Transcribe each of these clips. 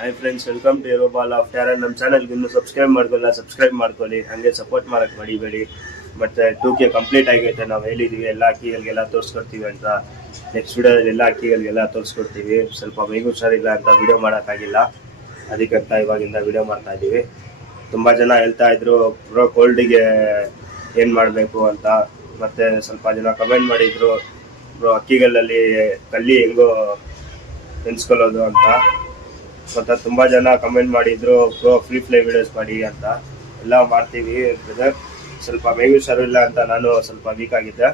Hi friends, welcome to ಯೂರೋ ಬಾಲ್ ಆಫ್ ಯಾರು ನಮ್ಮ ಚಾನಲ್ಗೆ ಇನ್ನೂ ಸಬ್ಸ್ಕ್ರೈಬ್ ಮಾಡ್ಕೊಳ್ಳಿ, ಸಬ್ಸ್ಕ್ರೈಬ್ ಮಾಡ್ಕೊಳ್ಳಿ. ಹಾಗೆ ಸಪೋರ್ಟ್ ಮಾಡೋಕ್ಕೆ ಮಡಿಬೇಡಿ. ಮತ್ತು 2K ಕಂಪ್ಲೀಟ್ ಆಗೈತೆ. ನಾವು ಹೇಳಿದ್ದೀವಿ ಎಲ್ಲ ಅಕ್ಕಿಗಳಿಗೆಲ್ಲ ತೋರಿಸ್ಕೊಡ್ತೀವಿ ಅಂತ. ನೆಕ್ಸ್ಟ್ ವಿಡಿಯೋದಲ್ಲಿ ಎಲ್ಲ ಅಕ್ಕಿಗಳಿಗೆಲ್ಲ ತೋರಿಸ್ಕೊಡ್ತೀವಿ. ಸ್ವಲ್ಪ ಮೈಗೂ ಹುಷಾರಿಲ್ಲ ಅಂತ ವಿಡಿಯೋ ಮಾಡೋಕ್ಕಾಗಿಲ್ಲ, ಅದಕ್ಕಂತ ಇವಾಗಿಂದ ವಿಡಿಯೋ ಮಾಡ್ತಾ ಇದ್ದೀವಿ. ತುಂಬ ಜನ ಹೇಳ್ತಾ ಇದ್ರು ಬ್ರೋ ಕೋಲ್ಡಿಗೆ ಏನು ಮಾಡಬೇಕು ಅಂತ. ಮತ್ತು ಸ್ವಲ್ಪ ಜನ ಕಮೆಂಟ್ ಮಾಡಿದ್ರು ಬ್ರೋ ಅಕ್ಕಿಗಳಲ್ಲಿ ಕಲ್ಲಿ ಹೆಂಗೋ ನೆನ್ಸ್ಕೊಳ್ಳೋದು ಅಂತ. ಮತ್ತು ತುಂಬ ಜನ ಕಮೆಂಟ್ ಮಾಡಿದ್ರು ಬ್ರೋ ಫ್ರೀ ಫ್ಲೈ ವಿಡಿಯೋಸ್ ಮಾಡಿ ಅಂತ. ಎಲ್ಲ ಮಾಡ್ತೀವಿ ಬ್ರದರ್. ಸ್ವಲ್ಪ ಮೈಗೂ ಹುಷಾರಿಲ್ಲ ಅಂತ ನಾನು ಸ್ವಲ್ಪ ವೀಕ್ ಆಗಿದ್ದೆ,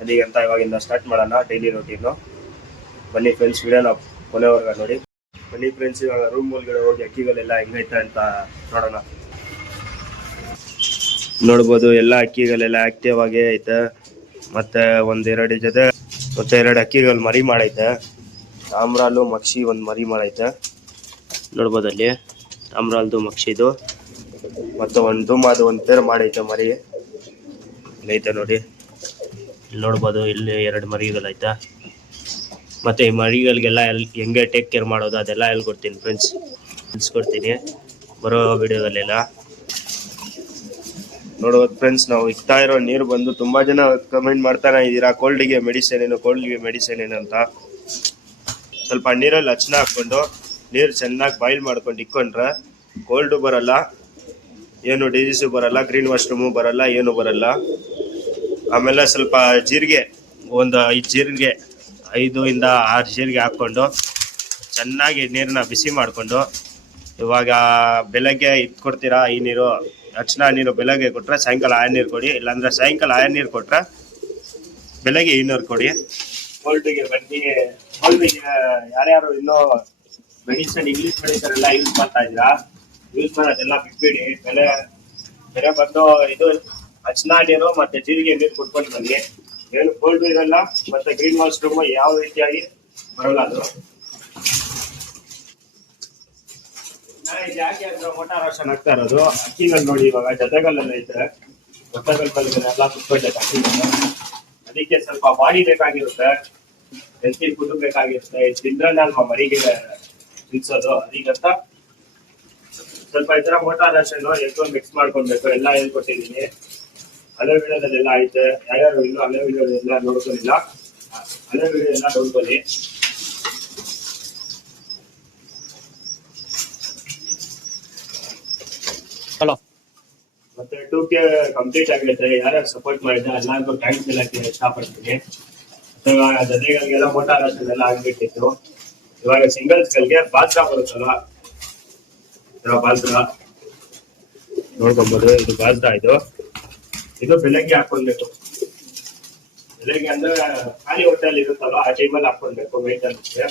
ಅದೀಗಂತ ಇವಾಗಿಂದ ಸ್ಟಾರ್ಟ್ ಮಾಡೋಣ ಡೈಲಿ ರೂಟೀನು. ಬನ್ನಿ ಫ್ರೆಂಡ್ಸ್, ವಿಡಿಯೋನ ಕೊನೆವರೆಗೆ ನೋಡಿ. ಬನ್ನಿ ಫ್ರೆಂಡ್ಸ್, ಇವಾಗ ರೂಮ್ ಒಳಗಡೆ ಹೋಗಿ ಅಕ್ಕಿಗಳೆಲ್ಲ ಹೆಂಗೈತೆ ಅಂತ ನೋಡೋಣ. ನೋಡ್ಬೋದು ಎಲ್ಲ ಅಕ್ಕಿಗಳೆಲ್ಲ ಆಕ್ಟಿವ್ ಆಗೇ ಐತೆ. ಮತ್ತು ಒಂದೆರಡು ಜೊತೆ ಮತ್ತು 2 ಅಕ್ಕಿಗಳು ಮರಿ ಮಾಡೈತೆ. ತಾಮ್ರಾಲು ಮಕ್ಷಿ ಒಂದು ಮರಿ ಮಾಡೈತೆ, ನೋಡ್ಬೋದು ಅಲ್ಲಿ ತಾಮ್ರಾಲ್ದು ಮಕ್ಷಿದು. ಮತ್ತು ಒಂದು ದುಮಾದು ಒಂದು ಪೇರ್ ಮಾಡೈತೆ ಮರಿ ಐತೆ ನೋಡಿ, ಇಲ್ಲಿ ನೋಡ್ಬೋದು. ಇಲ್ಲಿ 2 ಮರಿಗಳೈತೆ. ಮತ್ತು ಈ ಮರಿಗಳಿಗೆಲ್ಲ ಹೆಂಗೆ ಟೇಕ್ ಕೇರ್ ಮಾಡೋದು ಅದೆಲ್ಲ ಹೇಳ್ಕೊಡ್ತೀನಿ ಫ್ರೆಂಡ್ಸ್, ತಿಳಿಸ್ಕೊಡ್ತೀನಿ ಬರೋ ವಿಡಿಯೋದಲ್ಲೆಲ್ಲ. ನೋಡ್ಬೋದು ಫ್ರೆಂಡ್ಸ್, ನಾವು ಇಕ್ತಾ ಇರೋ ನೀರು ಬಂದು ತುಂಬ ಜನ ಕಮೆಂಟ್ ಮಾಡ್ತಾನೆ ಇದ್ದೀರಾ ಕೋಲ್ಡಿಗೆ ಮೆಡಿಸಿನ್ ಏನು ಅಂತ. ಸ್ವಲ್ಪ ನೀರಲ್ಲಿ ಹಚ್ಚನ ಹಾಕ್ಕೊಂಡು ನೀರು ಚೆನ್ನಾಗಿ ಬಾಯ್ಲ್ ಮಾಡ್ಕೊಂಡು ಇಕ್ಕೊಂಡ್ರೆ ಕೋಲ್ಡು ಬರಲ್ಲ, ಏನು ಡಿಸೀಸು ಬರಲ್ಲ, ಗ್ರೀನ್ ವಾಶ್ರೂಮು ಬರಲ್ಲ, ಏನು ಬರಲ್ಲ. ಆಮೇಲೆ ಸ್ವಲ್ಪ ಜೀರಿಗೆ, ಒಂದು 5 ಜೀರಿಗೆ, 5 ಇಂದ 6 ಜೀರಿಗೆ ಹಾಕ್ಕೊಂಡು ಚೆನ್ನಾಗಿ ನೀರನ್ನ ಬಿಸಿ ಮಾಡಿಕೊಂಡು, ಇವಾಗ ಬೆಳಗ್ಗೆ ಇಟ್ಕೊಡ್ತೀರಾ ಈ ನೀರು, ಹಚ್ಚನ ನೀರು ಬೆಳಗ್ಗೆ ಕೊಟ್ಟರೆ ಸಾಯಂಕಾಲ ಆ ನೀರು ಕೊಡಿ. ಇಲ್ಲಾಂದರೆ ಸಾಯಂಕಾಲ ಆ ನೀರು ಕೊಟ್ಟರೆ ಬೆಳಗ್ಗೆ ಈ ನೀರು ಕೊಡಿ. ಕೋಲ್ಡಿಗೆ ಬನ್ನಿ. ಕೋಲ್ಡಿಗೆ ಯಾರ್ಯಾರು ಇನ್ನೂ ಮೆಡಿಸಿನ್ ಇಂಗ್ಲೀಷ್ ಮೆಡಿಸಿನ್ ಎಲ್ಲ ಯೂಸ್ ಮಾಡ್ತಾ ಇದ್ದೀರಾ, ಯೂಸ್ ಮಾಡೋದೆಲ್ಲ ಬಿಟ್ಬಿಡಿ. ಬೆಲೆ ಬಂದು ಇದು ಹಚ್ಚನ ನೀರು ಮತ್ತು ಜೀರಿಗೆ ನೀರು ಕುಟ್ಕೊಂಡು ಬನ್ನಿ. ಏನು ಕೋಲ್ಡ್ ಇರಲ್ಲ ಮತ್ತು ಗ್ರೀನ್ ವಾಶ್ರೂಮ್ ಯಾವ ರೀತಿಯಾಗಿ ಬರಲ್ಲ ಅದು. ಯಾಕೆ ಅಂದ್ರೆ ಮೋಟಾರ್ ರೋಷನ್ ಆಗ್ತಾ ಇರೋದು ಅಕ್ಕಿಗಳು ನೋಡಿ. ಇವಾಗ ಜೊತೆಗಲ್ಲೆಲ್ಲ ಐತೆ, ಜೊತೆಗಲ್ಲೆಲ್ಲ ಕುತ್ಕೊಳ್ಬೇಕು ಅಕ್ಕಿಗಳು. ಅದಕ್ಕೆ ಸ್ವಲ್ಪ ಬಾಡಿ ಬೇಕಾಗಿರುತ್ತೆ, ಹೆಲ್ತಿ ಫುಡ್ ಬೇಕಾಗಿರುತ್ತೆ. ತಿಂದ್ರೆ ಅಲ್ವಾ ಮರಿಗೆ ತಿನ್ಸೋದು, ಅದಕ್ಕಂತ ಸ್ವಲ್ಪ ಈ ಥರ ಮೋಟಾರ್ ರೋಷನ್ ಎದ್ದು ಮಿಕ್ಸ್ ಮಾಡ್ಕೊಳ್ಬೇಕು. ಎಲ್ಲ ಹೇಳ್ಕೊಟ್ಟಿದ್ದೀನಿ, ಹಳೆ ವಿಡಿಯೋದಲ್ಲೆಲ್ಲ ಐತೆ. ಯಾರ್ಯಾರು ಇನ್ನೂ ಹಳೆ ವಿಡಿಯೋದೆಲ್ಲ ನೋಡ್ಕೊಂಡಿಲ್ಲ, ಹಳೆ ವಿಡಿಯೋ ಎಲ್ಲ ನೋಡ್ಕೊಳ್ಳಿ. ಹಲೋ. ಮತ್ತೆ 2K ಕಂಪ್ಲೀಟ್ ಆಗೈತೆ. ಯಾರ್ಯಾರು ಸಪೋರ್ಟ್ ಮಾಡಿದ್ರೆ ಎಲ್ಲರಿಗೂ ಥ್ಯಾಂಕ್ಸ್ ಹೇಳಕ್ಕೆ ಇಷ್ಟಪಡ್ತೀನಿ. ಇವಾಗ ಜೊತೆಗಳಿಗೆಲ್ಲ ಮೋಟಾರ್ ರೋಷನ್ ಎಲ್ಲ ಆಗ್ಬಿಟ್ಟಿತ್ತು. ಇವಾಗ ಸಿಂಗಲ್ಸ್ಗಳಿಗೆ ಬಾತ್ರ ಬರುತ್ತಲ್ವ, ಬಾತ್ರ ನೋಡ್ಕೊಬೋದು. ಇದು ಬಾತ್ರ, ಇದು ಬೆಳಗ್ಗೆ ಹಾಕೊಳ್ಬೇಕು. ಬೆಳಗ್ಗೆ ಅಂದ್ರೆ ಖಾಲಿ ಹೊಟ್ಟೆಯಲ್ಲಿ ಇರುತ್ತಲ್ವ, ಆ ಟೈಮಲ್ಲಿ ಹಾಕೊಳ್ಬೇಕು ಮೇಂಟೆನೆನ್ಸ್ಗೆ.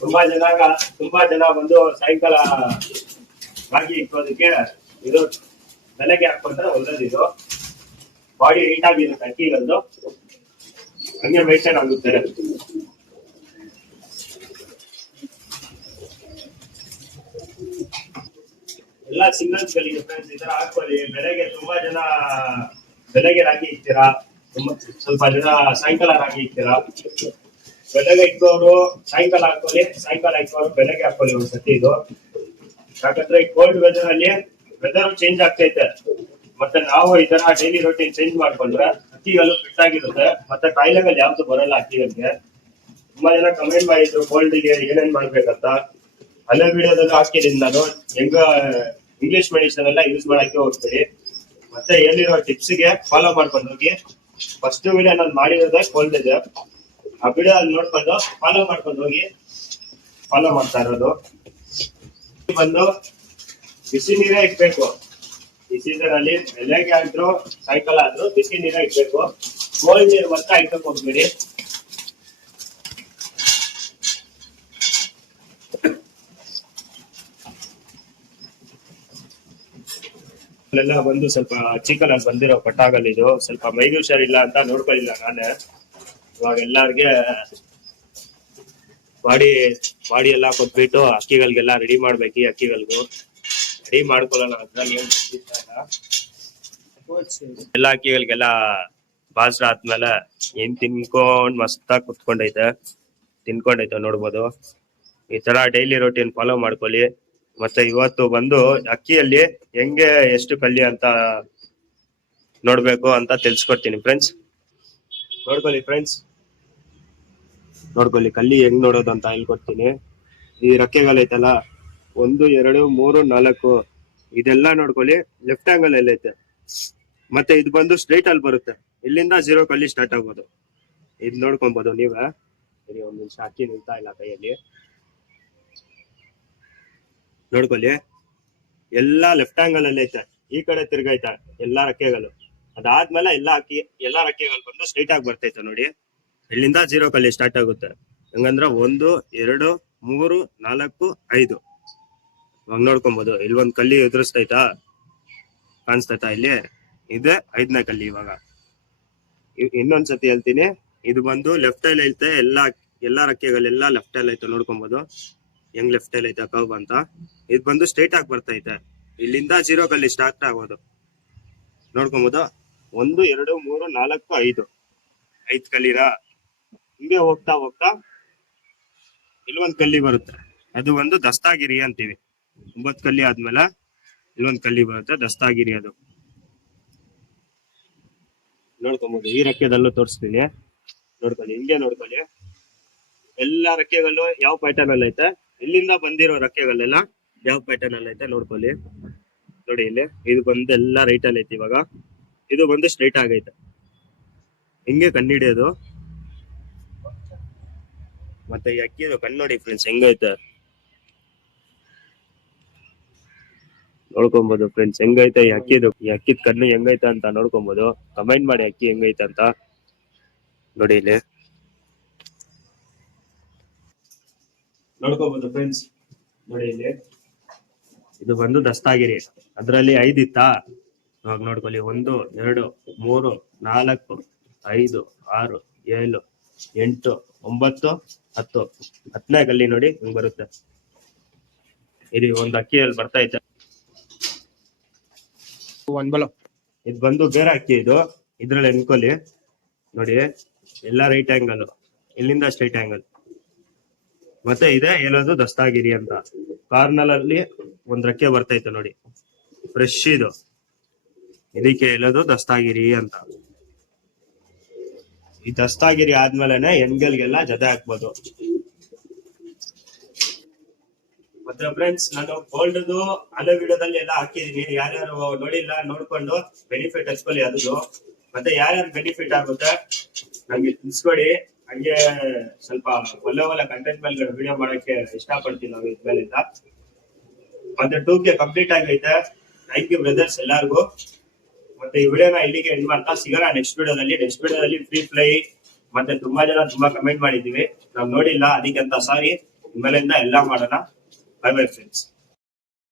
ತುಂಬಾ ಜನ ಬಂದು ಸಾಯಂಕಾಲ ರಾಗಿ ಇಕ್ಕೋದಕ್ಕೆ ಇದು ಬೆಳಗ್ಗೆ ಹಾಕೊಂಡ್ರೆ ಒಳ್ಳೇದಿದು. ಬಾಡಿ ಹೀಟ್ ಆಗಿರುತ್ತೆ ಅಕ್ಕಿಗಳದ್ದು, ಹಂಗೆ ಮೇಂಟೈನ್ ಆಗುತ್ತೆ. ಎಲ್ಲ ಸಿಂಗಲ್ಸ್ ಗಳಿಗೆ ಫ್ರೆಂಡ್ಸ್ ಈ ತರ ಹಾಕೊಳ್ಳಿ. ಬೆಳಗ್ಗೆ ತುಂಬಾ ಜನ ಬೆಳಗ್ಗೆ ರಾಗಿ ಇಕ್ತೀರಾ, ಸ್ವಲ್ಪ ಜನ ಸಾಯಂಕಾಲ ರಾಗಿ ಇಕ್ತೀರಾ. ಬೆಳಗ್ಗೆ ಇಕ್ಕೋರು ಸಾಯಂಕಾಲ ಹಾಕೊಳ್ಳಿ, ಸಾಯಂಕಾಲ ಇಕ್ಕೋರು ಬೆಳಗ್ಗೆ ಹಾಕೊಳ್ಳಿ ಒಂದ್ಸತಿ. ಇದು ಯಾಕಂದ್ರೆ ಈ ಕೋಲ್ಡ್ ವೆದರ್ ಅಲ್ಲಿ ವೆದರ್ ಚೇಂಜ್ ಆಗ್ತೈತೆ. ಮತ್ತೆ ನಾವು ಈ ತರ ಡೈಲಿ ರೊಟೀನ್ ಚೇಂಜ್ ಮಾಡ್ಕೊಂಡ್ರೆ ಅಕ್ಕಿಗಳು ಫಿಟ್ ಆಗಿರುತ್ತೆ, ಮತ್ತೆ ಕಾಯಿಲೆಗಳು ಯಾವ್ದು ಬರಲ್ಲ ಅಕ್ಕಿಗಳಿಗೆ. ತುಂಬಾ ಜನ ಕಮೆಂಟ್ ಮಾಡಿದ್ರು ಕೋಲ್ಡ್ಗೆ ಏನೇನ್ ಮಾಡ್ಬೇಕಂತ. ಹಳೆ ವಿಡಿಯೋದಲ್ಲಿ ಹಾಕಿದ್ದೀನಿ ನಾನು, ಹೆಂಗ ಇಂಗ್ಲಿಷ್ ಮೆಡಿಸಿನ್ ಎಲ್ಲ ಯೂಸ್ ಮಾಡಕ್ಕೆ ಹೋಗ್ತೀವಿ. ಮತ್ತೆ ಹೇಳಿರೋ ಟಿಪ್ಸ್ಗೆ ಫಾಲೋ ಮಾಡ್ಕೊಂಡು ಹೋಗಿ. ಫಸ್ಟ್ ವಿಡಿಯೋ ನಾನು ಮಾಡಿರೋದೇ ಕೋಲ್ಡ್ ಇದೆ, ಆ ವಿಡಿಯೋ ಅಲ್ಲಿ ನೋಡ್ಕೊಂಡು ಫಾಲೋ ಮಾಡ್ಕೊಂಡು ಹೋಗಿ. ಫಾಲೋ ಮಾಡ್ತಾ ಇರೋದು ಬಂದು ಬಿಸಿ ನೀರೇ ಇಕ್ಬೇಕು. ಈ ಸೀಸನ್ ಅಲ್ಲಿ ಬೆಳಗ್ಗೆ ಆದ್ರೂ ಸಾಯಂಕಾಲ ಆದ್ರೂ ಬಿಸಿ ನೀರೇ ಇಕ್ಬೇಕು. ಕೋಲ್ಡ್ ನೀರು ಮಾತ್ರ ಇಕ್ಕಕ್ಕೆ ಹೋಗ್ಬೇಡಿ. ಎಲ್ಲ ಬಂದು ಸ್ವಲ್ಪ ಚಿಕನ್ ಬಂದಿರೋ ಪಟ್ಟಾಗಲ್. ಇದು ಸ್ವಲ್ಪ ಮೈಗೆ ಹುಷಾರಿಲ್ಲ ಅಂತ ನೋಡ್ಕೊಳ್ಳಿಲ್ಲ ನಾನೇ. ಇವಾಗ ಎಲ್ಲಾರ್ಗೆ ಬಾಡಿ ಎಲ್ಲ ಕೊಟ್ಬಿಟ್ಟು ಅಕ್ಕಿಗಳಿಗೆಲ್ಲ ರೆಡಿ ಮಾಡ್ಬೇಕು. ಈ ಅಕ್ಕಿಗಳಿಗೂ ರೆಡಿ ಮಾಡ್ಕೊಳ್ಳೋಣ ಅದ್ರಲ್ಲಿ ಏನ್ ಎಲ್ಲ ಅಕ್ಕಿಗಳಿಗೆಲ್ಲ ಬಾಸ್ರ ಆದ್ಮೇಲೆ ಏನ್ ತಿನ್ಕೊಂಡ್ ಮಸ್ತಾಗಿ ಕುತ್ಕೊಂಡೈತೆ, ತಿನ್ಕೊಂಡೈತೆ ನೋಡ್ಬೋದು. ಈ ತರ ಡೈಲಿ ರೋಟೀನ್ ಫಾಲೋ ಮಾಡ್ಕೊಳ್ಳಿ. ಮತ್ತೆ ಇವತ್ತು ಬಂದು ಅಕ್ಕಿಯಲ್ಲಿ ಹೆಂಗೆ ಎಷ್ಟು ಕಲ್ಲಿ ಅಂತ ನೋಡ್ಬೇಕು ಅಂತ ತಿಳ್ಸ್ಕೊಡ್ತೀನಿ ಫ್ರೆಂಡ್ಸ್. ನೋಡ್ಕೊಳ್ಳಿ ಫ್ರೆಂಡ್ಸ್, ನೋಡ್ಕೊಳ್ಳಿ ಕಲ್ಲಿ ಹೆಂಗ್ ನೋಡೋದು ಅಂತ ಹೇಳ್ಕೊಡ್ತೀನಿ. ಈ ರೆಕ್ಕೆಗಳೈತಲ್ಲ 1 2 3 4 ಇದೆಲ್ಲ ನೋಡ್ಕೊಳ್ಳಿ ಲೆಫ್ಟ್ ಆಂಗಲ್ ಅಲ್ಲಿ ಐತೆ. ಮತ್ತೆ ಇದು ಬಂದು ಸ್ಟ್ರೈಟ್ ಅಲ್ಲಿ ಬರುತ್ತೆ, ಇಲ್ಲಿಂದ 0 ಕಲ್ಲಿ ಸ್ಟಾರ್ಟ್ ಆಗೋದು. ಇದು ನೋಡ್ಕೊಬಹುದು ನೀವೇ. ಸರಿ, ಒಂದ್ ನಿಮಿಷ ಅಕ್ಕಿ ನಿಲ್ತಾ ಇಲ್ಲ ಕೈಯಲ್ಲಿ. ನೋಡ್ಕೊಳ್ಳಿ ಎಲ್ಲಾ ಲೆಫ್ಟ್ ಆಂಗಲ್ ಅಲ್ಲಿ ಐತೆ, ಈ ಕಡೆ ತಿರ್ಗೈತೆ ಎಲ್ಲಾ ರೆಕ್ಕೆಗಳು. ಅದಾದ್ಮೇಲೆ ಎಲ್ಲಾ ರೆಕ್ಕೆಗಳು ಬಂದು ಸ್ಟ್ರೈಟ್ ಆಗಿ ಬರ್ತೈತೆ ನೋಡಿ. ಇಲ್ಲಿಂದ 0 ಕಲ್ಲಿ ಸ್ಟಾರ್ಟ್ ಆಗುತ್ತೆ. ಹಂಗಂದ್ರ 1 2 3 4 5 ಇವಾಗ ನೋಡ್ಕೊಬಹುದು. ಇಲ್ಲಿ ಒಂದ್ ಕಲ್ಲಿ ಎದುರಿಸ್ತೈತಾ, ಕಾಣಿಸ್ತೈತಾ ಇಲ್ಲಿ? ಇದೆ 5ನೇ ಕಲ್ಲಿ. ಇವಾಗ ಇನ್ನೊಂದ್ಸತಿ ಹೇಳ್ತೀನಿ, ಇದು ಬಂದು ಲೆಫ್ಟ್ ಅಲ್ಲಿ ಐತೆ. ಎಲ್ಲಾ ರೆಕ್ಕೆಗಳೆಲ್ಲ ಲೆಫ್ಟ್ ಅಲ್ಲಿ ಐತೆ. ನೋಡ್ಕೊಬಹುದು ಹೆಂಗ್ ಲೆಫ್ಟ್ ಅಲ್ಲಿ ಐತೆ ಕರ್ವ್ ಅಂತ. ಇದು ಬಂದು ಸ್ಟ್ರೈಟ್ ಆಗಿ ಬರ್ತೈತೆ, ಇಲ್ಲಿಂದ 0 ಕಲ್ಲಿ ಸ್ಟಾರ್ಟ್ ಆಗೋದು. ನೋಡ್ಕೊಬಹುದು 1 2 3 4 5 ಕಲ್ಲಿರಾ. ಹಿಂಗೆ ಹೋಗ್ತಾ ಹೋಗ್ತಾ ಇಲ್ಲೊಂದ್ ಕಲ್ಲಿ ಬರುತ್ತೆ, ಅದು ಒಂದು ದಸ್ತಾಗಿರಿ ಅಂತೀವಿ. 9 ಕಲ್ಲಿ ಆದ್ಮೇಲೆ ಇಲ್ಲೊಂದ್ ಕಲ್ಲಿ ಬರುತ್ತೆ, ದಸ್ತಾಗಿರಿ ಅದು. ನೋಡ್ಕೊಬಹುದು. ಈ ರೆಕ್ಕೆದಲ್ಲೂ ತೋರಿಸ್ತೀನಿ, ನೋಡ್ಕೊಳ್ಳಿ. ಹಿಂಗೆ ನೋಡ್ಕೊಳ್ಳಿ ಎಲ್ಲಾ ರೆಕ್ಕೆಗಳು ಯಾವ ಪ್ಯಾಟರ್ನ್ ಅಲ್ಲಿ ಐತೆ, ಇಲ್ಲಿಂದ ಬಂದಿರೋ ರೆಕ್ಕೆಗಳೆಲ್ಲ ಯಾವ ಪ್ಯಾಟರ್ನ್ ಅಲ್ಲಿ ಐತೆ ನೋಡ್ಕೊಳ್ಳಿ. ನೋಡಿ ಇಲ್ಲಿ ಇದು ಬಂದು ಎಲ್ಲ ರೈಟ್ ಅಲ್ಲಿ ಐತಿ. ಇವಾಗ ಇದು ಬಂದು ಸ್ಟ್ರೈಟ್ ಆಗೈತೆ. ಹಿಂಗೆ ಕಂಡಿಡಿಯೋದು. ಮತ್ತೆ ಈ ಅಕ್ಕಿದು ಕಣ್ಣು ನೋಡಿ ಫ್ರೆಂಡ್ಸ್ ಹೆಂಗೈತೆ, ನೋಡ್ಕೊಬಹುದು ಫ್ರೆಂಡ್ಸ್ ಹೆಂಗೈತೆ ಈ ಅಕ್ಕಿದ್ ಕಣ್ಣು ಹೆಂಗೈತೆ ಅಂತ ನೋಡ್ಕೊಬಹುದು. ಕಮೆಂಟ್ ಮಾಡಿ ಅಕ್ಕಿ ಹೆಂಗೈತೆ ಅಂತ. ನೋಡಿ ಇಲ್ಲಿ ನೋಡ್ಕೋಬಹುದು ಫ್ರೆಂಡ್ಸ್. ನೋಡಿ ಇಲ್ಲಿ ಇದು ಬಂದು ದಸ್ತಾಗಿರಿ, ಅದ್ರಲ್ಲಿ 5 ಇತ್ತಾ. ಇವಾಗ ನೋಡ್ಕೊಳ್ಳಿ 1 2 3 4 5 6 7 8 9 10 10ನೇ ಕಲ್ಲಿ ನೋಡಿ ಹಿಂಗ್ ಬರುತ್ತೆ. ಇಲ್ಲಿ ಒಂದ್ ಅಕ್ಕಿಯಲ್ಲಿ ಬರ್ತಾ ಐತೆ. ಇದು ಬಂದು ಬೇರೆ ಅಕ್ಕಿ. ಇದು ಇದ್ರಲ್ಲಿ ಎನ್ಕೊಳ್ಳಿ ನೋಡಿ, ಎಲ್ಲ ರೈಟ್ ಆಂಗಲ್, ಇಲ್ಲಿಂದ ಸ್ಟ್ರೈಟ್ ಆಂಗಲ್. ಮತ್ತೆ ಇದೆ ಹೇಳೋದು ದಸ್ತಾಗಿರಿ ಅಂತ. ಕಾರ್ನಲ್ ಅಲ್ಲಿ ಒಂದ್ ರೆಕ್ಕೆ ಬರ್ತೈತೆ ನೋಡಿ, ಫ್ರೆಶ್ ಇದು. ಇದಕ್ಕೆ ಹೇಳೋದು ದಸ್ತಾಗಿರಿ ಅಂತ. ಈ ದಸ್ತಾಗಿರಿ ಆದ್ಮೇಲೆನೆ ಹೆಣ್ಗಲ್ಗೆಲ್ಲ ಜೊತೆ ಹಾಕ್ಬೋದು. ಮತ್ತೆ ಫ್ರೆಂಡ್ಸ್, ನಾನು ಗೋಲ್ಡ್ದು ಹಳೆ ವಿಡಿಯೋದಲ್ಲಿ ಎಲ್ಲ ಹಾಕಿದೀನಿ. ಯಾರ್ಯಾರು ನೋಡಿಲ್ಲ ನೋಡ್ಕೊಂಡು ಬೆನಿಫಿಟ್ ಹಚ್ಕೊಳ್ಳಿ ಅದು. ಮತ್ತೆ ಯಾರ್ಯಾರು ಬೆನಿಫಿಟ್ ಆಗುತ್ತೆ ನಂಗೆ ತಿಳಿಸ್ಕೊಡಿ. ಹಂಗೆ ಸ್ವಲ್ಪ ಒಳ್ಳೆ ಕಂಟೆಂಟ್ ಮೇಲೆ ವಿಡಿಯೋ ಮಾಡಕ್ಕೆ ಇಷ್ಟಪಡ್ತೀವಿ ನಾವು ಇದ್ಮೇಲಿಂದ. ಮತ್ತೆ 2K ಕಂಪ್ಲೀಟ್ ಆಗೈತೆ. ಥ್ಯಾಂಕ್ ಯು ಬ್ರದರ್ಸ್ ಎಲ್ಲಾರ್ಗು. ಮತ್ತೆ ಈ ವಿಡಿಯೋನ ಇಲ್ಲಿಗೆ ಎಂಡ್ ಮಾಡ್ತಾ ಸಿಗೋಣ ನೆಕ್ಸ್ಟ್ ವಿಡಿಯೋದಲ್ಲಿ ಫ್ರೀ ಫ್ಲೈ. ಮತ್ತೆ ತುಂಬಾ ಜನ ತುಂಬಾ ಕಮೆಂಟ್ ಮಾಡಿದೀವಿ, ನಾವ್ ನೋಡಿಲ್ಲ ಅದಕ್ಕೆ ಅಂತ ಸಾರಿ. ಇನ್ಮೇಲಿಂದ ಎಲ್ಲ ಮಾಡೋಣ. Bye bye friends.